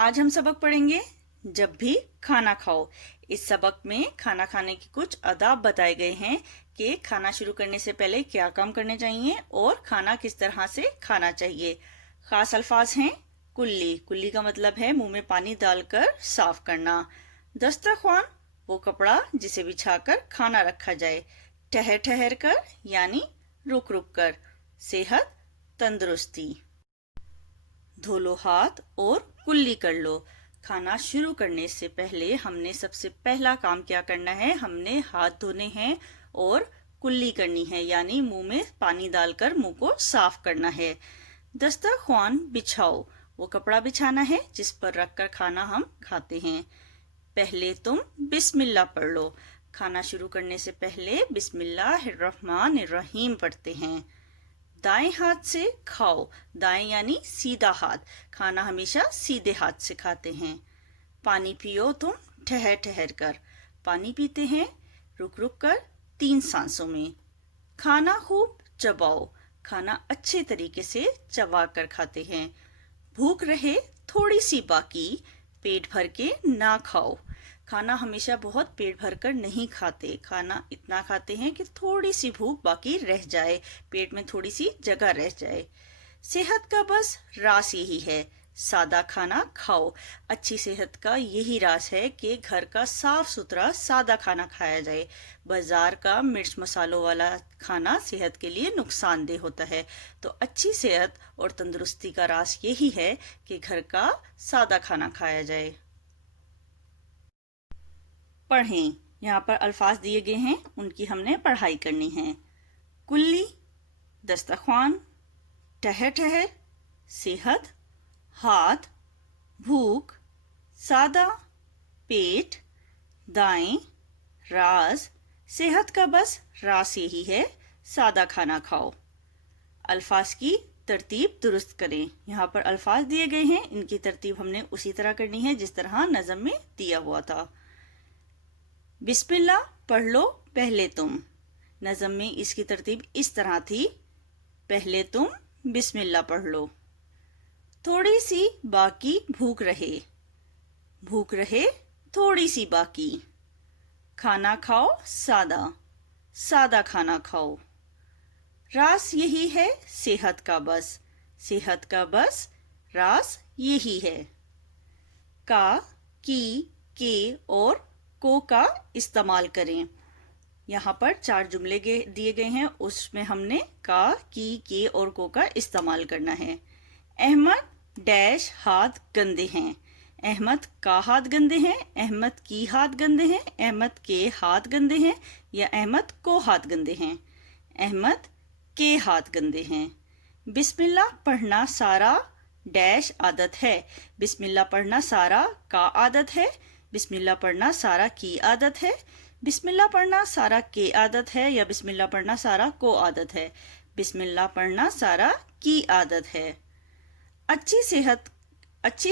आज हम सबक पढ़ेंगे जब भी खाना खाओ। इस सबक में खाना खाने की कुछ आदाब बताए गए हैं कि खाना शुरू करने से पहले क्या काम करने चाहिए और खाना किस तरह से खाना चाहिए। खास अल्फाज हैं कुल्ली। कुल्ली का मतलब है मुंह में पानी डालकर साफ करना। दस्तरख्वान वो कपड़ा जिसे बिछाकर खाना रखा जाए। ठहर ठहर कर यानी रुक रुक कर। सेहत तंदुरुस्ती। धो लो हाथ और कुल्ली कर लो। खाना शुरू करने से पहले हमने सबसे पहला काम क्या करना है, हमने हाथ धोने हैं और कुल्ली करनी है यानी मुंह में पानी डालकर मुंह को साफ करना है। दस्तरख्वान बिछाओ वो कपड़ा बिछाना है जिस पर रखकर खाना हम खाते हैं। पहले तुम बिस्मिल्लाह पढ़ लो। खाना शुरू करने से पहले बिस्मिल्लाहिर्रहमानिर्रहीम पढ़ते हैं। दाएं हाथ से खाओ। दाएं यानी सीधा हाथ। खाना हमेशा सीधे हाथ से खाते हैं। पानी पियो तुम ठहर ठहर कर। पानी पीते हैं रुक रुक कर 3 सांसों में। खाना खूब चबाओ। खाना अच्छे तरीके से चबा कर खाते हैं। भूख रहे थोड़ी सी बाकी, पेट भर के ना खाओ। खाना हमेशा बहुत पेट भर कर नहीं खाते। खाना इतना खाते हैं कि थोड़ी सी भूख बाकी रह जाए, पेट में थोड़ी सी जगह रह जाए। सेहत का बस राज यही है, सादा खाना खाओ। अच्छी सेहत का यही राज है कि घर का साफ सुथरा सादा खाना खाया जाए। बाजार का मिर्च मसालों वाला खाना सेहत के लिए नुकसानदेह होता है। तो अच्छी सेहत और तंदुरुस्ती का राज यही है कि घर का सादा खाना खाया जाए। पढ़ें। यहाँ पर अल्फाज दिए गए हैं, उनकी हमने पढ़ाई करनी है। कुल्ली, दस्तरख्वान, ठहर ठहर, सेहत, हाथ, भूख, सादा, पेट, दाएं, राज, सेहत का बस राज यही है, सादा खाना खाओ। अल्फाज की तरतीब दुरुस्त करें। यहाँ पर अल्फाज दिए गए हैं, इनकी तरतीब हमने उसी तरह करनी है जिस तरह नज़म में दिया हुआ था। बिस्मिल्लाह पढ़ लो पहले तुम। नज़म में इसकी तरतीब इस तरह थी, पहले तुम बिस्मिल्लाह पढ़ लो। थोड़ी सी बाकी भूख रहे, भूख रहे थोड़ी सी बाकी। खाना खाओ सादा, सादा खाना खाओ। राज यही है सेहत का बस, सेहत का बस राज यही है। का, की, के और को का इस्तेमाल करें। यहाँ पर 4 जुमले दिए गए हैं, उसमें हमने का, की, के और को का इस्तेमाल करना है। अहमद डैश हाथ गंदे हैं। अहमद का हाथ गंदे हैं, अहमद की हाथ गंदे हैं, अहमद के हाथ गंदे हैं या अहमद को हाथ गंदे हैं। अहमद के हाथ गंदे हैं। बिस्मिल्लाह पढ़ना सारा डैश आदत है। बिस्मिल्लाह पढ़ना सारा का आदत है। बिस्मिल्लाह पढ़ना सारा की आदत है। बिस्मिल्लाह पढ़ना सारा के आदत है या बिस्मिल्लाह पढ़ना सारा को आदत है। बिस्मिल्लाह पढ़ना सारा की आदत है। अच्छी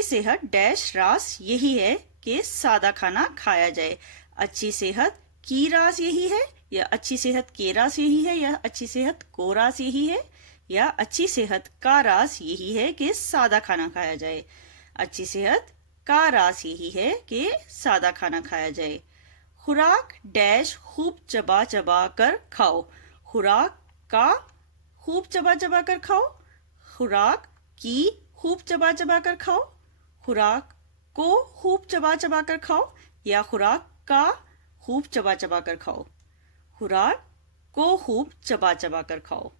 सेहत डैश राज यही है कि सादा खाना खाया जाए। अच्छी सेहत की राज यही है या अच्छी सेहत के राज यही है या अच्छी सेहत को राज यही है या अच्छी सेहत का राज यही है कि सादा खाना खाया जाए। अच्छी सेहत का राज यही है कि सादा खाना खाया जाए। खुराक डैश खूब चबा चबा कर खाओ। खुराक का खूब चबा चबा कर खाओ। खुराक की खूब चबा चबा कर खाओ। खुराक को खूब चबा चबा कर खाओ या खुराक का खूब चबा चबा कर खाओ। खुराक को खूब चबा चबा कर खाओ।